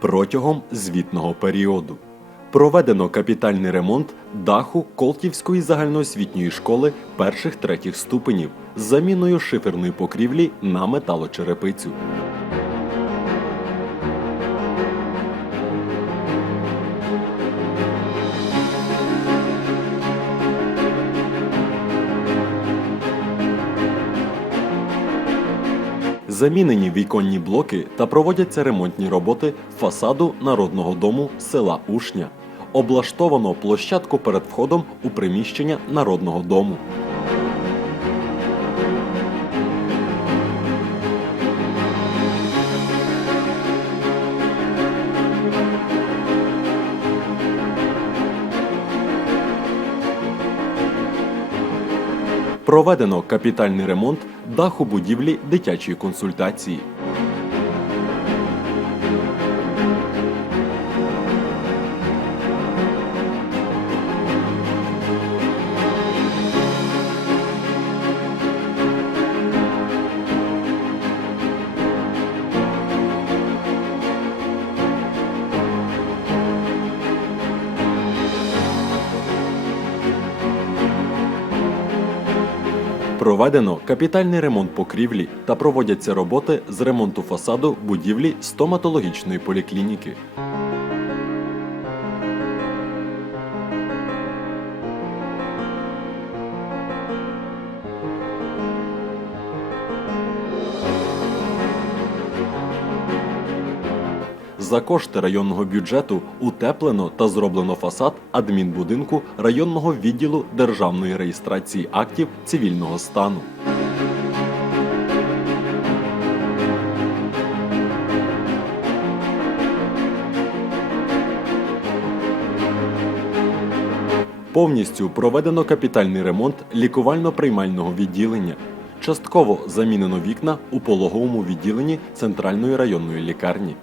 Протягом звітного періоду проведено капітальний ремонт даху Колтівської загальноосвітньої школи перших третіх ступенів з заміною шиферної покрівлі на металочерепицю. Замінені віконні блоки та проводяться ремонтні роботи фасаду народного дому села Ушня. Облаштовано площадку перед входом у приміщення народного дому. Проведено капітальний ремонт даху будівлі дитячої консультації. Проведено капітальний ремонт покрівлі та проводяться роботи з ремонту фасаду будівлі стоматологічної поліклініки. За кошти районного бюджету утеплено та зроблено фасад адмінбудинку районного відділу державної реєстрації актів цивільного стану. Повністю проведено капітальний ремонт лікувально-приймального відділення. Частково замінено вікна у пологовому відділенні центральної районної лікарні.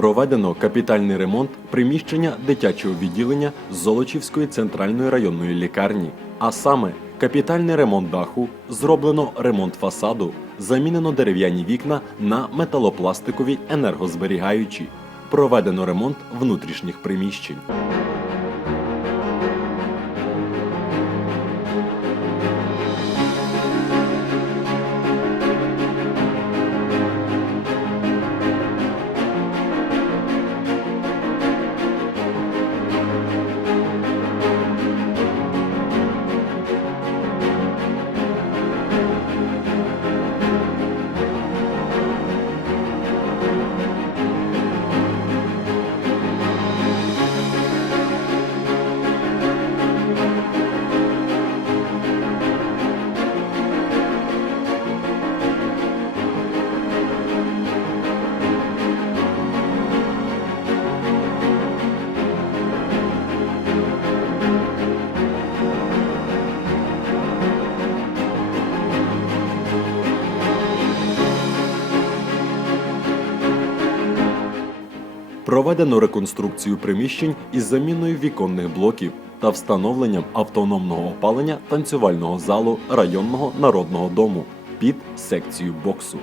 Проведено капітальний ремонт приміщення дитячого відділення Золочівської центральної районної лікарні. А саме капітальний ремонт даху, зроблено ремонт фасаду, замінено дерев'яні вікна на металопластикові енергозберігаючі. Проведено ремонт внутрішніх приміщень. Проведено реконструкцію приміщень із заміною віконних блоків та встановленням автономного опалення танцювального залу районного народного дому під секцію боксу.